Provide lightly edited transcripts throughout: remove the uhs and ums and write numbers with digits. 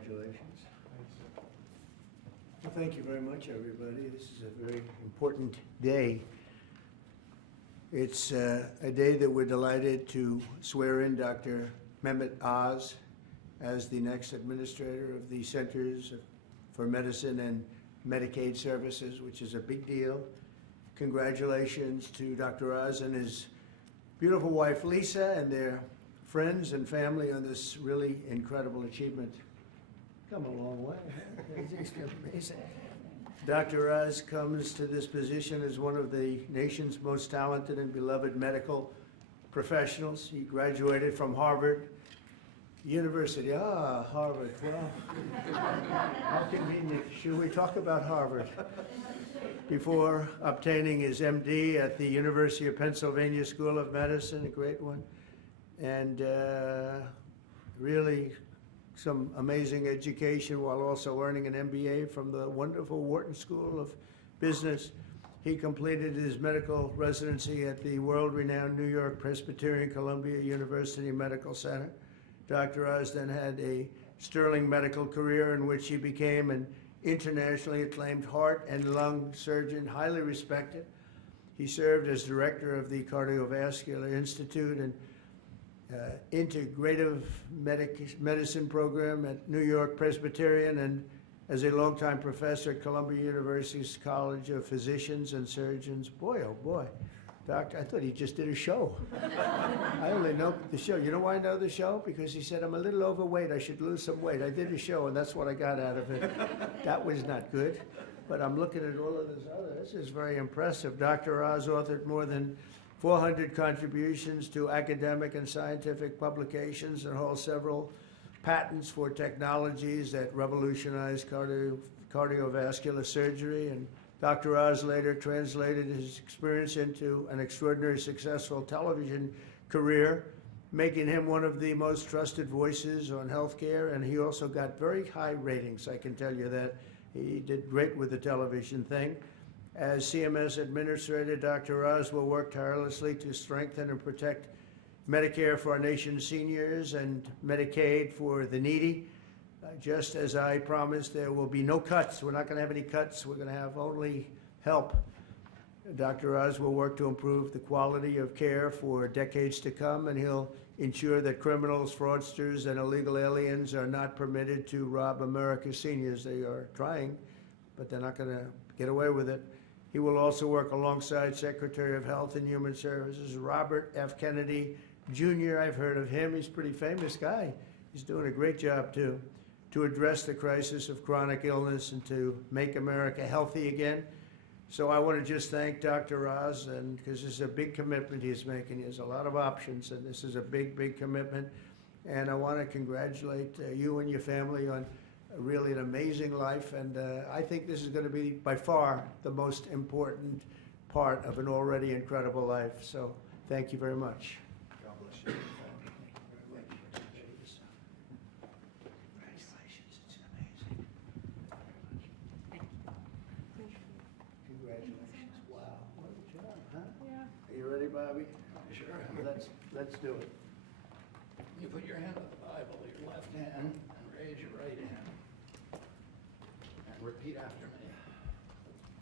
Congratulations. Well, thank you very much, everybody. This is a very important day. It's a day that we're delighted to swear in Dr. Mehmet Oz as the next administrator of the Centers for Medicine and Medicaid Services, which is a big deal. Congratulations to Dr. Oz and his beautiful wife, Lisa, and their friends and family on this really incredible achievement. Come a long way. It's amazing. Dr. Oz comes to this position as one of the nation's most talented and beloved medical professionals. He graduated from Harvard University. Ah, Harvard. Well, how convenient. Should we talk about Harvard? Before obtaining his MD at the University of Pennsylvania School of Medicine, a great one, and really some amazing education while also earning an MBA from the wonderful Wharton School of Business. He completed his medical residency at the world-renowned New York Presbyterian Columbia University Medical Center. Dr. Oz then had a sterling medical career in which he became an internationally acclaimed heart and lung surgeon, highly respected. He served as director of the Cardiovascular Institute and Integrative Medicine program at New York Presbyterian, and as a longtime professor at Columbia University's College of Physicians and Surgeons. Boy, oh boy. Doctor, I thought he just did a show. I only know the show. You know why I know the show? Because he said, I'm a little overweight, I should lose some weight. I did a show, and that's what I got out of it. That was not good. But I'm looking at all of this other. This is very impressive. Dr. Oz authored more than 400 contributions to academic and scientific publications and holds several patents for technologies that revolutionize cardiovascular surgery. And Dr. Oz later translated his experience into an extraordinarily successful television career, making him one of the most trusted voices on healthcare. And he also got very high ratings, I can tell you that. He did great with the television thing. As CMS Administrator, Dr. Oz will work tirelessly to strengthen and protect Medicare for our nation's seniors and Medicaid for the needy. Just as I promised, there will be no cuts. We're not going to have any cuts. We're going to have only help. Dr. Oz will work to improve the quality of care for decades to come, and he'll ensure that criminals, fraudsters, and illegal aliens are not permitted to rob America's seniors. They are trying, but they're not going to get away with it. He will also work alongside Secretary of Health and Human Services, Robert F. Kennedy, Jr. I've heard of him. He's a pretty famous guy. He's doing a great job, too, to address the crisis of chronic illness and to make America healthy again. So I want to just thank Dr. Oz, and because this is a big commitment he's making. He has a lot of options, and this is a big, big commitment. And I want to congratulate you and your family on really an amazing life, and I think this is going to be by far the most important part of an already incredible life. So thank you very much. God bless you. Congratulations, it's amazing. Congratulations. Wow, what a job, huh? Yeah. Are you ready, Bobby? Sure. Let's do it. You put your hand on the Bible, your left hand, and raise your right hand. And repeat after me.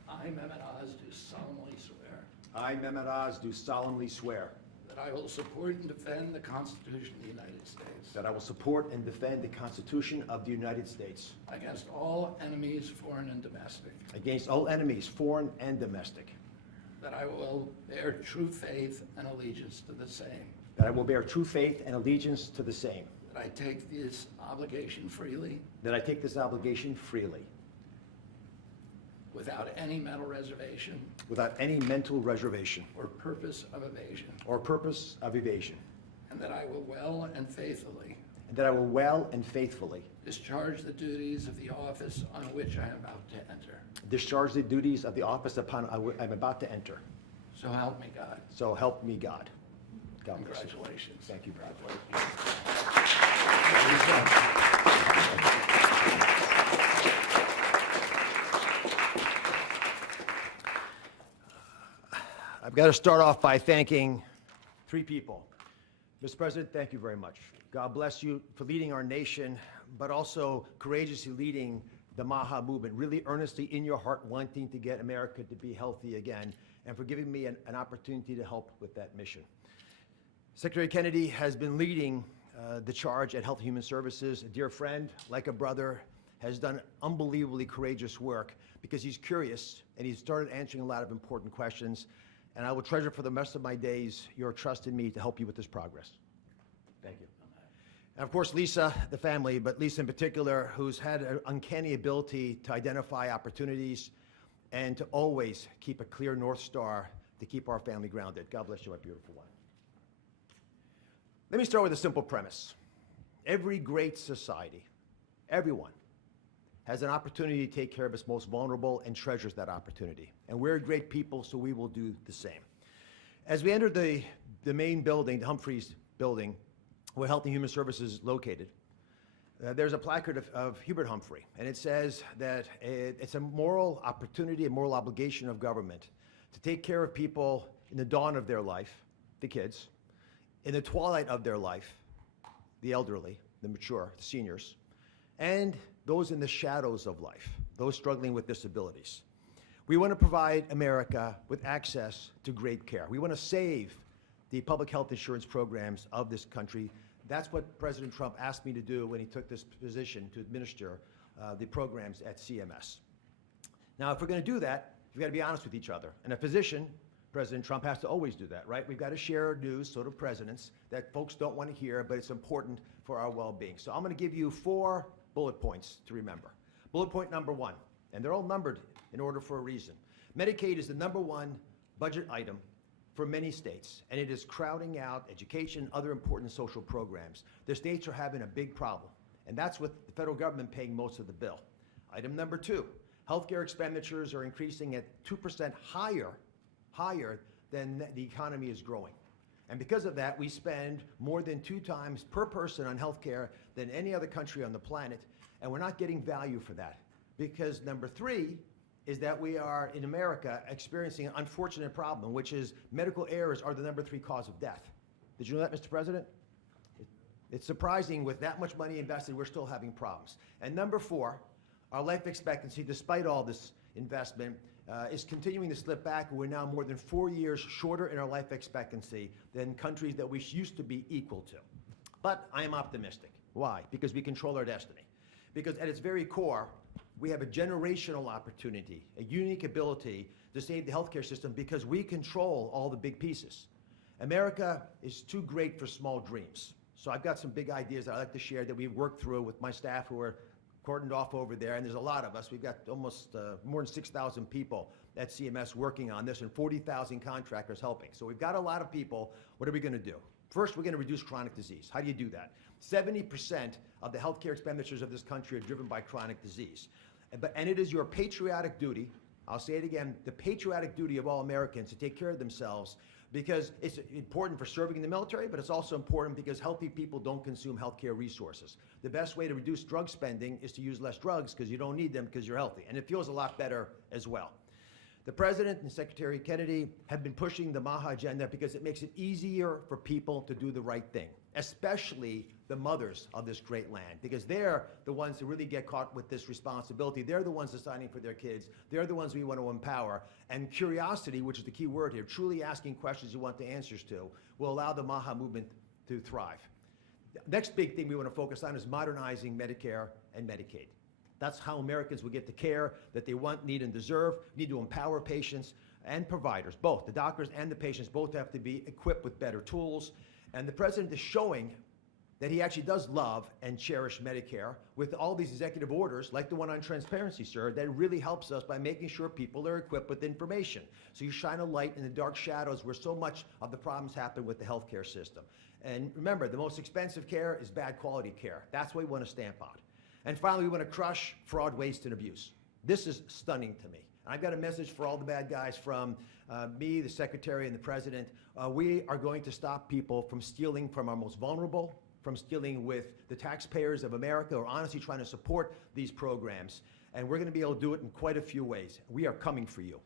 I, Mehmet Oz, do solemnly swear I, Mehmet Oz, do solemnly swear that I will support and defend the Constitution of the United States that I will support and defend the Constitution of the United States against all enemies, foreign and domestic, against all enemies, foreign and domestic, that I will bear true faith and allegiance to the same, that I will bear true faith and allegiance to the same, that I take this obligation freely that I take this obligation freely, without any mental reservation without any mental reservation or purpose of evasion, or purpose of evasion, and that I will well and faithfully and that I will well and faithfully discharge the duties of the office on which I am about to enter. discharge the duties of the office upon I'm about to enter. So help me God. So help me God. God bless you. Congratulations. Thank you very much. I've got to start off by thanking three people. Mr. President, thank you very much. God bless you for leading our nation but also courageously leading the MAHA movement, really earnestly in your heart wanting to get America to be healthy again, and for giving me an opportunity to help with that mission. Secretary Kennedy has been leading the charge at Health and Human Services. A dear friend, like a brother, has done unbelievably courageous work because he's curious and he's started answering a lot of important questions. And I will treasure for the rest of my days your trust in me to help you with this progress. Thank you. And of course, Lisa, the family, but Lisa in particular, who's had an uncanny ability to identify opportunities and to always keep a clear North Star to keep our family grounded. God bless you, my beautiful one. Let me start with a simple premise. Every great society, everyone, has an opportunity to take care of its most vulnerable and treasures that opportunity. And we're great people, so we will do the same. As we entered the main building, the Humphreys building, where Health and Human Services is located, there's a placard of Hubert Humphrey, and it says that it's a moral opportunity, a moral obligation of government to take care of people in the dawn of their life, the kids, in the twilight of their life, the elderly, the mature, the seniors, and those in the shadows of life, those struggling with disabilities. We want to provide America with access to great care. We want to save the public health insurance programs of this country. That's what President Trump asked me to do when he took this position to administer the programs at CMS. Now, if we're going to do that, we've got to be honest with each other. And a physician, President Trump, has to always do that, right? We've got to share news, so do presidents, that folks don't want to hear, but it's important for our well-being. So I'm going to give you 4 bullet points to remember. Bullet point number 1, and they're all numbered in order for a reason. Medicaid is the #1 budget item for many states, and it is crowding out education, other important social programs. The states are having a big problem, and that's with the federal government paying most of the bill. Item number 2, healthcare expenditures are increasing at 2% higher than the economy is growing. And because of that, we spend more than 2 times per person on healthcare than any other country on the planet, and we're not getting value for that. Because number 3 is that we are, in America, experiencing an unfortunate problem, which is medical errors are the number 3 cause of death. Did you know that, Mr. President? It's surprising, with that much money invested, we're still having problems. And number 4, our life expectancy, despite all this investment, is continuing to slip back. We're now more than 4 years shorter in our life expectancy than countries that we used to be equal to. But I am optimistic. Why? Because we control our destiny. Because at its very core, we have a generational opportunity, a unique ability to save the healthcare system because we control all the big pieces. America is too great for small dreams. So I've got some big ideas that I'd like to share that we've worked through with my staff who are cordoned off over there, and there's a lot of us. We've got almost more than 6,000 people at CMS working on this and 40,000 contractors helping. So we've got a lot of people. What are we going to do? First, we're going to reduce chronic disease. How do you do that? 70% of the healthcare expenditures of this country are driven by chronic disease. And it is your patriotic duty, I'll say it again, the patriotic duty of all Americans to take care of themselves, because it's important for serving in the military, but it's also important because healthy people don't consume healthcare resources. The best way to reduce drug spending is to use less drugs because you don't need them because you're healthy. And it feels a lot better as well. The President and Secretary Kennedy have been pushing the MAHA agenda because it makes it easier for people to do the right thing, especially the mothers of this great land, because they're the ones who really get caught with this responsibility. They're the ones deciding for their kids. They're the ones we want to empower. And curiosity, which is the key word here, truly asking questions you want the answers to, will allow the MAHA movement to thrive. The next big thing we want to focus on is modernizing Medicare and Medicaid. That's how Americans will get the care that they want, need, and deserve. We need to empower patients and providers, both. The doctors and the patients both have to be equipped with better tools. And the President is showing that he actually does love and cherish Medicare with all these executive orders, like the one on transparency, sir, that really helps us by making sure people are equipped with information. So you shine a light in the dark shadows where so much of the problems happen with the healthcare system. And remember, the most expensive care is bad quality care. That's what we want to stamp out. And finally, we want to crush fraud, waste, and abuse. This is stunning to me. I've got a message for all the bad guys from me, the Secretary, and the President. We are going to stop people from stealing from our most vulnerable, from stealing with the taxpayers of America, or honestly trying to support these programs. And we're going to be able to do it in quite a few ways. We are coming for you.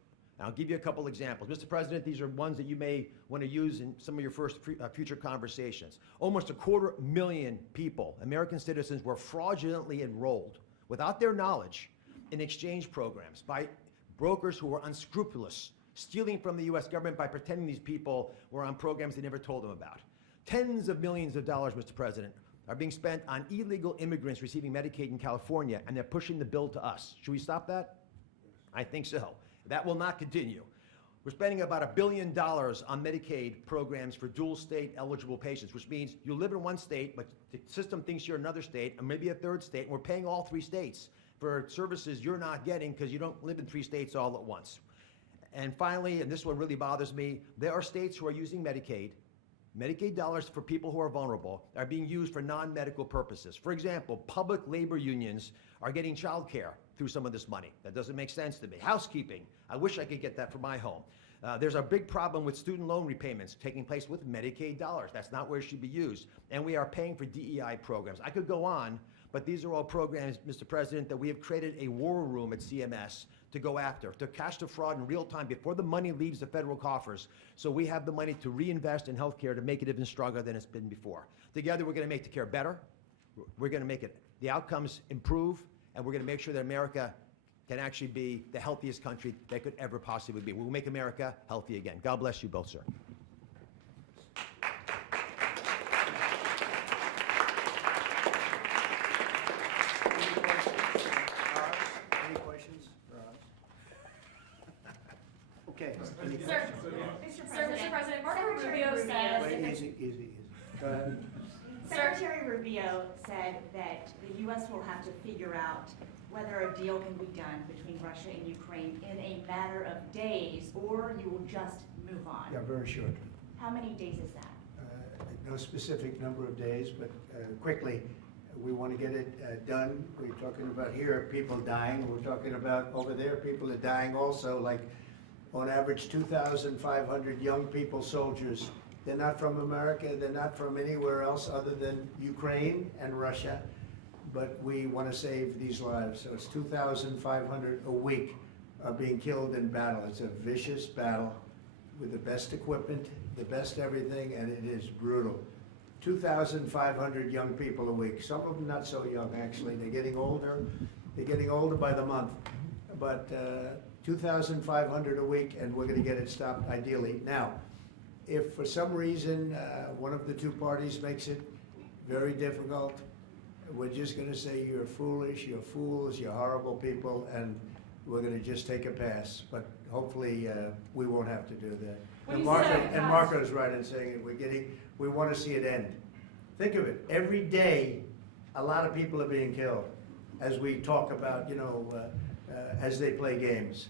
I'll give you a couple examples. Mr. President, these are ones that you may want to use in some of your future conversations. Almost 250,000 people, American citizens, were fraudulently enrolled without their knowledge in exchange programs by brokers who were unscrupulous, stealing from the U.S. government by pretending these people were on programs they never told them about. Tens of millions of dollars, Mr. President, are being spent on illegal immigrants receiving Medicaid in California, and they're pushing the bill to us. Should we stop that? I think so. That will not continue. We're spending about $1 billion on Medicaid programs for dual state eligible patients, which means you live in one state, but the system thinks you're another state, or maybe a third state, and we're paying all 3 states for services you're not getting because you don't live in 3 states all at once. And finally, and this one really bothers me, there are states who are using Medicaid dollars for people who are vulnerable are being used for non-medical purposes. For example, public labor unions are getting child care through some of this money. That doesn't make sense to me. Housekeeping, I wish I could get that for my home. There's a big problem with student loan repayments taking place with Medicaid dollars. That's not where it should be used. And we are paying for DEI programs. I could go on, but these are all programs, Mr. President, that we have created a war room at CMS to go after, to catch the fraud in real time before the money leaves the federal coffers, so we have the money to reinvest in healthcare to make it even stronger than it's been before. Together, we're going to make the care better. We're going to make the outcomes improve, and we're going to make sure that America can actually be the healthiest country that could ever possibly be. We'll make America healthy again. God bless you both, sir. Any questions for us? Okay. Sir, Mr. President, Marco Rubio said. Wait, easy. Go ahead. Secretary Rubio said that the U.S. will have to figure out whether a deal can be done between Russia and Ukraine in a matter of days, or you will just move on. Yeah, very short. How many days is that? No specific number of days, but quickly, we want to get it done. We're talking about here, people dying. We're talking about over there, people are dying also, like on average 2,500 young people, soldiers. They're not from America, they're not from anywhere else other than Ukraine and Russia, but we want to save these lives. So it's 2,500 a week are being killed in battle. It's a vicious battle with the best equipment, the best everything, and it is brutal. 2,500 young people a week. Some of them not so young, actually. They're getting older. They're getting older by the month. But 2,500 a week, and we're going to get it stopped ideally. Now, if for some reason one of the two parties makes it very difficult, we're just going to say you're foolish, you're fools, you're horrible people, and we're going to just take a pass. But hopefully we won't have to do that. And Marco's right in saying it. We want to see it end. Think of it. Every day, a lot of people are being killed, as we talk about, as they play games.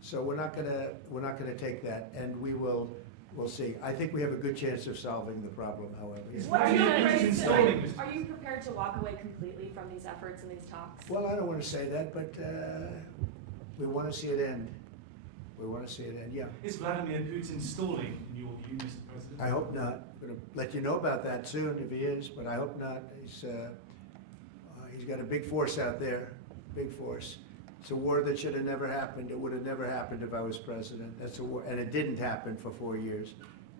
So we're not gonna take that, and we'll see. I think we have a good chance of solving the problem, however. Yeah. Are you prepared to walk away completely from these efforts and these talks? Well, I don't want to say that, but we want to see it end. We want to see it end, yeah. Is Vladimir Putin stalling, in your view, Mr. President? I hope not. I'm going to let you know about that soon if he is, but I hope not. He's got a big force out there, big force. It's a war that should have never happened. It would have never happened if I was president. That's a war, and it didn't happen for 4 years.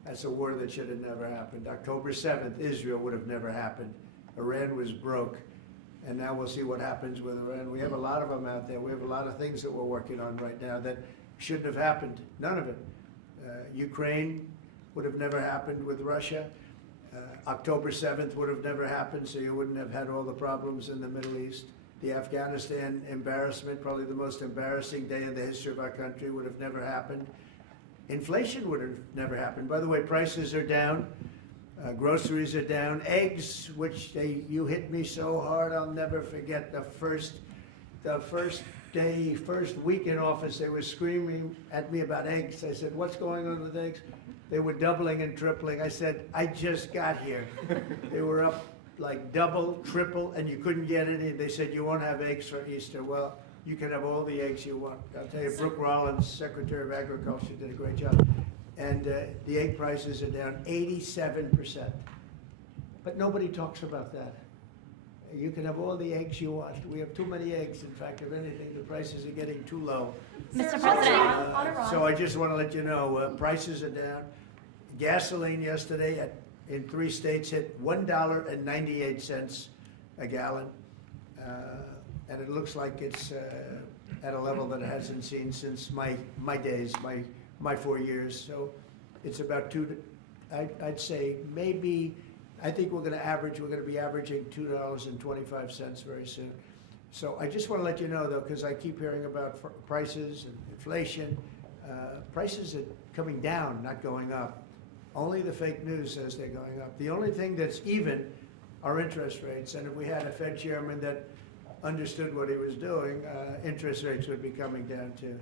That's a war that should have never happened. October 7th, Israel would have never happened. Iran was broke, and now we'll see what happens with Iran. We have a lot of them out there. We have a lot of things that we're working on right now that shouldn't have happened. None of it. Ukraine would have never happened with Russia. October 7th would have never happened, so you wouldn't have had all the problems in the Middle East. The Afghanistan embarrassment, probably the most embarrassing day in the history of our country, would have never happened. Inflation would have never happened. By the way, prices are down. Groceries are down. Eggs, which you hit me so hard, I'll never forget the first week in office, they were screaming at me about eggs. I said, what's going on with eggs? They were doubling and tripling. I said, I just got here. They were up like double, triple, and you couldn't get any. They said, you won't have eggs for Easter. Well, you can have all the eggs you want. I'll tell you, Brooke Rollins, Secretary of Agriculture, did a great job. And the egg prices are down 87%. But nobody talks about that. You can have all the eggs you want. We have too many eggs. In fact, if anything, the prices are getting too low. Mr. Sir, President, Uh, on Iran. So I just want to let you know, prices are down. Gasoline yesterday in 3 states hit $1.98 a gallon. And it looks like it's at a level that it hasn't seen since my days, my 4 years. So it's about I'd say maybe, I think we're going to be averaging $2.25 very soon. So I just want to let you know, though, because I keep hearing about prices and inflation. Prices are coming down, not going up. Only the fake news says they're going up. The only thing that's even are interest rates. And if we had a Fed chairman that understood what he was doing, interest rates would be coming down too.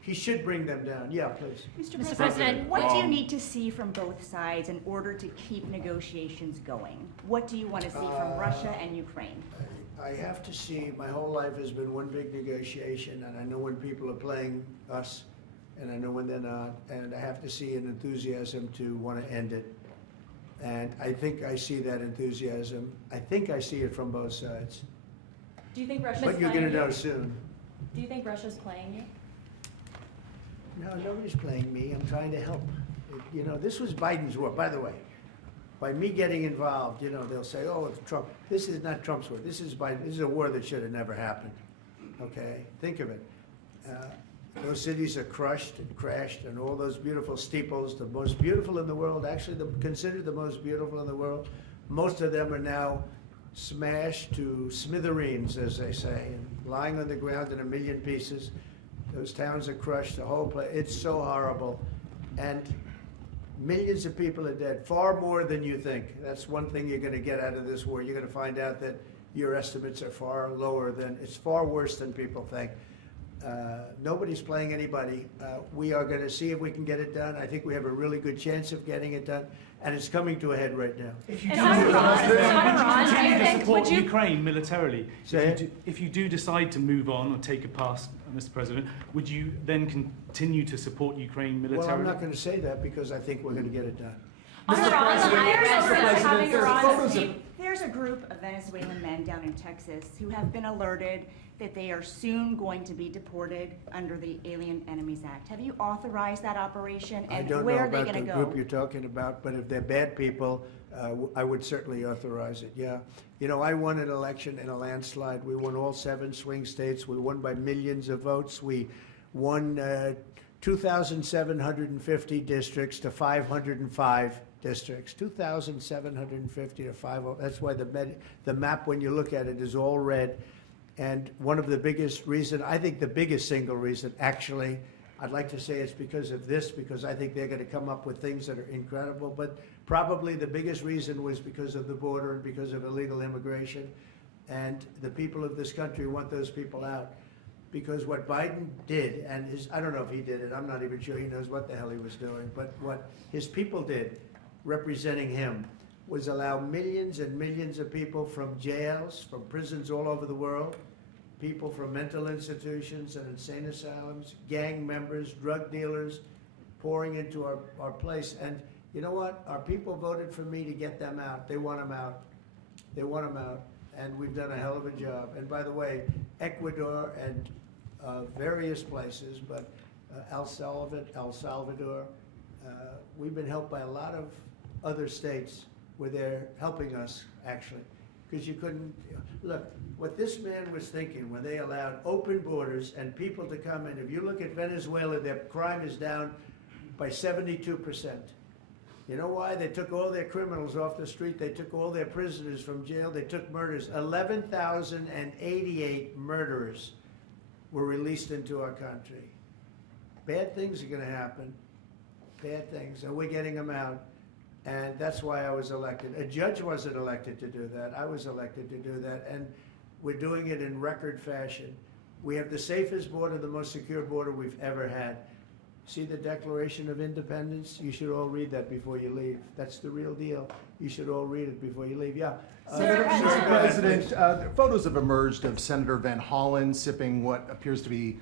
He should bring them down. Yeah, please. Mr. President, what do you need to see from both sides in order to keep negotiations going? What do you want to see from Russia and Ukraine? I have to see, my whole life has been one big negotiation, and I know when people are playing us, and I know when they're not, and I have to see an enthusiasm to want to end it. And I think I see that enthusiasm. I think I see it from both sides. Do you think Russia's But you're playing going to know you? soon. Do you think Russia's playing you? No, nobody's playing me. I'm trying to help. You know, this was Biden's war, by the way. By me getting involved, you know, they'll say, oh, it's Trump. This is not Trump's war. This is Biden. This is a war that should have never happened. Okay? Think of it. Those cities are crushed and crashed, and all those beautiful steeples, the most beautiful in the world, actually considered the most beautiful in the world, most of them are now smashed to smithereens, as they say, and lying on the ground in a million pieces. Those towns are crushed, the whole place. It's so horrible. And millions of people are dead, far more than you think. That's one thing you're going to get out of this war. You're going to find out that your estimates are far lower than, it's far worse than people think. Nobody's playing anybody. We are going to see if we can get it done. I think we have a really good chance of getting it done, and it's coming to a head right now. If you And do on Iran, decide and on Iran, to do you continue to think- support would you- Ukraine militarily, Say if you do decide to move on or take a pass, Mr. President, would you then continue to support Ukraine militarily? Well, I'm not going to say that because I think we're going to get it done. On Mr. Iran, the President, IRS Mr. is President, having there's Iran problems see- There's a group of Venezuelan men down in Texas who have been alerted that they are soon going to be deported under the Alien Enemies Act. Have you authorized that operation, I and don't know where are they about going the to go? group you're talking about, but if they're bad people, I would certainly authorize it, yeah. You know, I won an election in a landslide. We won all 7 swing states. We won by millions of votes. We won 2,750 districts to 505 districts. 2,750 to 505. That's why the map, when you look at it, is all red. And one of the biggest reason, I think the biggest single reason, actually, I'd like to say it's because of this, because I think they're going to come up with things that are incredible. But probably the biggest reason was because of the border and because of illegal immigration. And the people of this country want those people out. Because what Biden did, and I don't know if he did it, I'm not even sure he knows what the hell he was doing, but what his people did, representing him, was allow millions and millions of people from jails, from prisons all over the world, people from mental institutions and insane asylums, gang members, drug dealers, pouring into our place. And you know what? Our people voted for me to get them out. They want them out. They want them out. And we've done a hell of a job. And by the way, Ecuador and various places, but El Salvador, we've been helped by a lot of other states where they're helping us, actually. Because you couldn't, look, what this man was thinking when they allowed open borders and people to come in, if you look at Venezuela, their crime is down by 72%. You know why? They took all their criminals off the street. They took all their prisoners from jail. They took murders. 11,088 murderers were released into our country. Bad things are going to happen. Bad things. And we're getting them out. And that's why I was elected. A judge wasn't elected to do that. I was elected to do that. And we're doing it in record fashion. We have the safest border, the most secure border we've ever had. See the Declaration of Independence? You should all read that before you leave. That's the real deal. You should all read it before you leave. Yeah. Mr. President, photos have emerged of Senator Van Hollen sipping what appears to be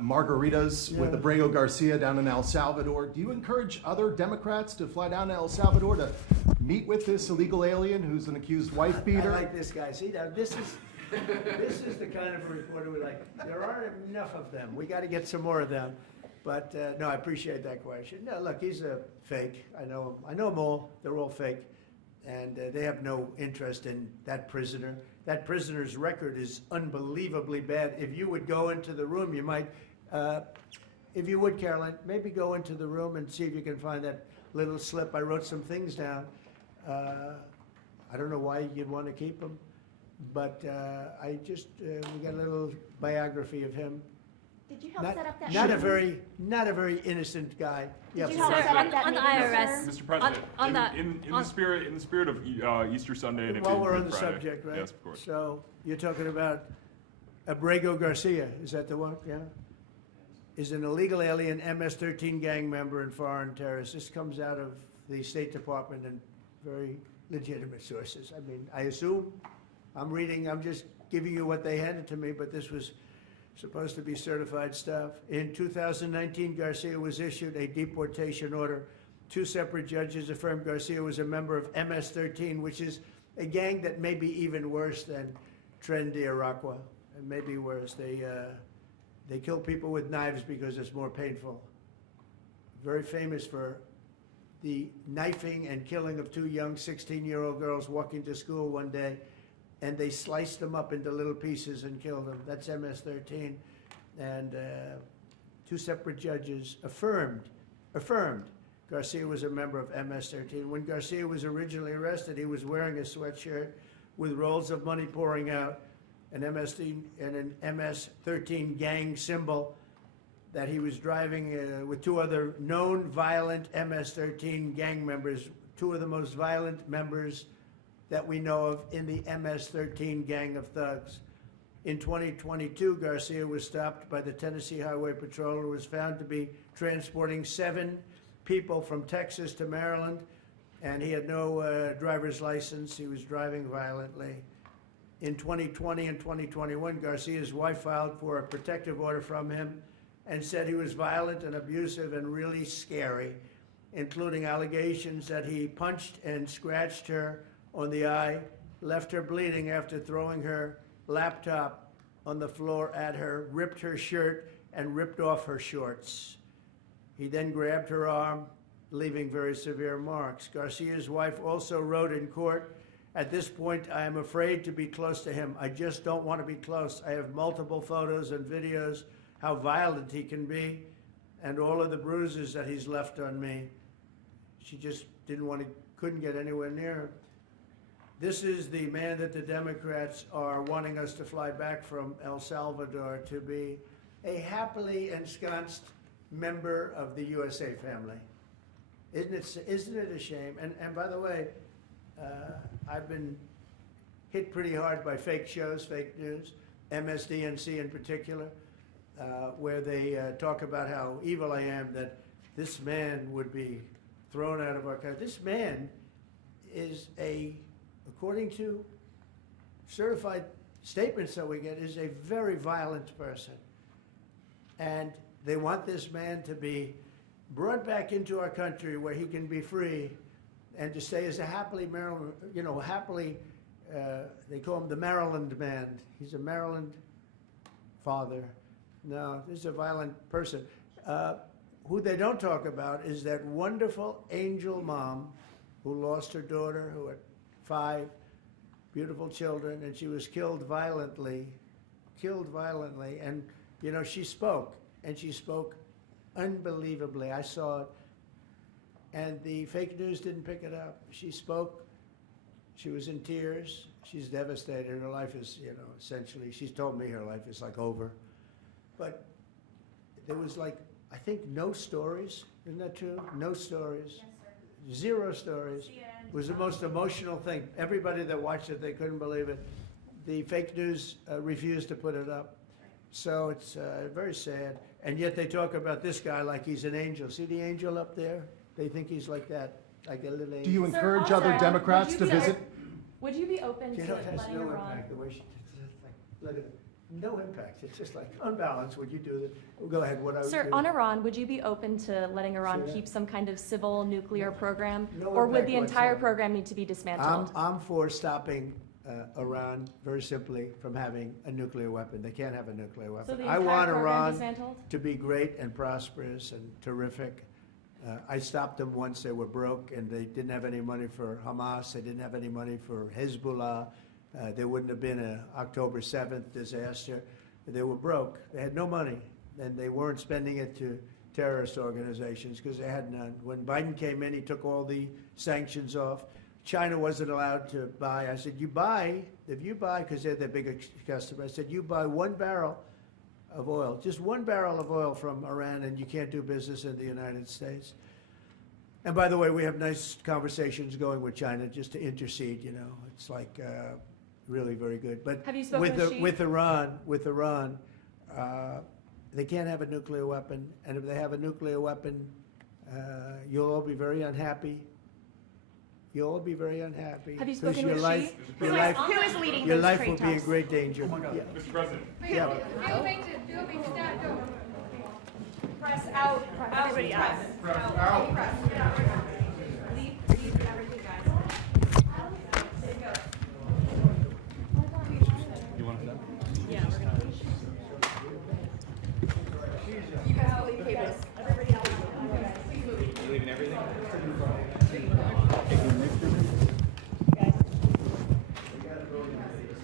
margaritas with Yeah. Abrego Garcia down in El Salvador. Do you encourage other Democrats to fly down to El Salvador to meet with this illegal alien who's an accused wife I beater? like this guy. See, now this is the kind of a reporter we like. There aren't enough of them. We got to get some more of them. But no, I appreciate that question. No, look, he's a fake. I know him. I know them all. They're all fake, and they have no interest in that prisoner. That prisoner's record is unbelievably bad. If you would go into the room, you might, if you would, Caroline, maybe go into the room and see if you can find that little slip. I wrote some things down. I don't know why you'd want to keep them, but I just we got a little biography of him. Did you help set up that? Not a very innocent guy. Yeah, Did you please. help set up that on the meeting, IRS. sir? Mr. President, on the- in on- the spirit of Easter Sunday and it While being we're on Good the Friday. subject, right? Yes, of course. So you're talking about Abrego Garcia, is that the one? Yeah? Is an illegal alien MS-13 gang member and foreign terrorist. This comes out of the State Department and very legitimate sources. I mean, I assume, I'm just giving you what they handed to me, but this was supposed to be certified stuff. In 2019, Garcia was issued a deportation order. 2 separate judges affirmed Garcia was a member of MS-13, which is a gang that may be even worse than Tren de Aragua. It may be worse. They kill people with knives because it's more painful. Very famous for the knifing and killing of 2 young 16-year-old girls walking to school one day, and they sliced them up into little pieces and killed them. That's MS-13. And 2 separate judges affirmed Garcia was a member of MS-13. When Garcia was originally arrested, he was wearing a sweatshirt with rolls of money pouring out, an MS-13 gang symbol that he was driving with 2 other known violent MS-13 gang members, 2 of the most violent members that we know of in the MS-13 gang of thugs. In 2022, Garcia was stopped by the Tennessee Highway Patrol and was found to be transporting 7 people from Texas to Maryland, and he had no driver's license. He was driving violently. In 2020 and 2021, Garcia's wife filed for a protective order from him and said he was violent and abusive and really scary, including allegations that he punched and scratched her on the eye, left her bleeding after throwing her laptop on the floor at her, ripped her shirt, and ripped off her shorts. He then grabbed her arm, leaving very severe marks. Garcia's wife also wrote in court, "At this point, I am afraid to be close to him. I just don't want to be close. I have multiple photos and videos how violent he can be and all of the bruises that he's left on me." She just couldn't get anywhere near him. This is the man that the Democrats are wanting us to fly back from El Salvador to be a happily ensconced member of the USA family. Isn't it a shame? And by the way, I've been hit pretty hard by fake shows, fake news, MSDNC in particular, where they talk about how evil I am, that this man would be thrown out of our country. This man is according to certified statements that we get, is a very violent person. And they want this man to be brought back into our country where he can be free and to stay as a happily Maryland, they call him the Maryland man. He's a Maryland father. No, this is a violent person. Who they don't talk about is that wonderful angel mom who lost her daughter, who had 5 beautiful children, and she was killed violently. And, she spoke, and she spoke unbelievably. I saw it, and the fake news didn't pick it up. She spoke. She was in tears. She's devastated. Her life is, essentially, she's told me her life is like over. But there was I think no stories. Isn't that true? No stories. Yes, sir. 0 stories. It was the most emotional thing. Everybody that watched it, they couldn't believe it. The fake news refused to put it up. So it's very sad. And yet they talk about this guy like he's an angel. See the angel up there? They think he's like that, like a little angel. Do you Sir, encourage also, other Democrats would to you be- visit? Would you be open You to know, it has letting no Iran? impact, the way she, it's just like, let it, no impact. It's just like unbalanced. Would you do that? Go ahead, what I would Sir, do. on Iran, would you be open to letting Iran Say that? keep some kind of civil nuclear program? No Or would impact the entire whatsoever. program need to be dismantled? I'm for stopping Iran, very simply, from having a nuclear weapon. They can't have a nuclear So weapon. the I entire want program Iran dismantled? to be great and prosperous and terrific. I stopped them once they were broke and they didn't have any money for Hamas. They didn't have any money for Hezbollah. There wouldn't have been an October 7th disaster. They were broke. They had no money, and they weren't spending it to terrorist organizations because they had none. When Biden came in, he took all the sanctions off. China wasn't allowed to buy. I said, if you buy, because they're their biggest customer, I said, you buy 1 barrel of oil, just 1 barrel of oil from Iran, and you can't do business in the United States. And by the way, we have nice conversations going with China just to intercede, you know. It's like really very good. But Have you spoken with Xi? with Iran, they can't have a nuclear weapon. And if they have a nuclear weapon, you'll all be very unhappy. You'll all be very unhappy. Have you 'cause spoken your with life, Xi? your life, Who is leading your those life trade will be in talks? great danger. Yeah. Mr. President. Yeah. Press out, everybody out. Press out. Leave everything, guys. You want to? Yeah, we're gonna. You guys will leave tables. Everybody else. You leaving everything?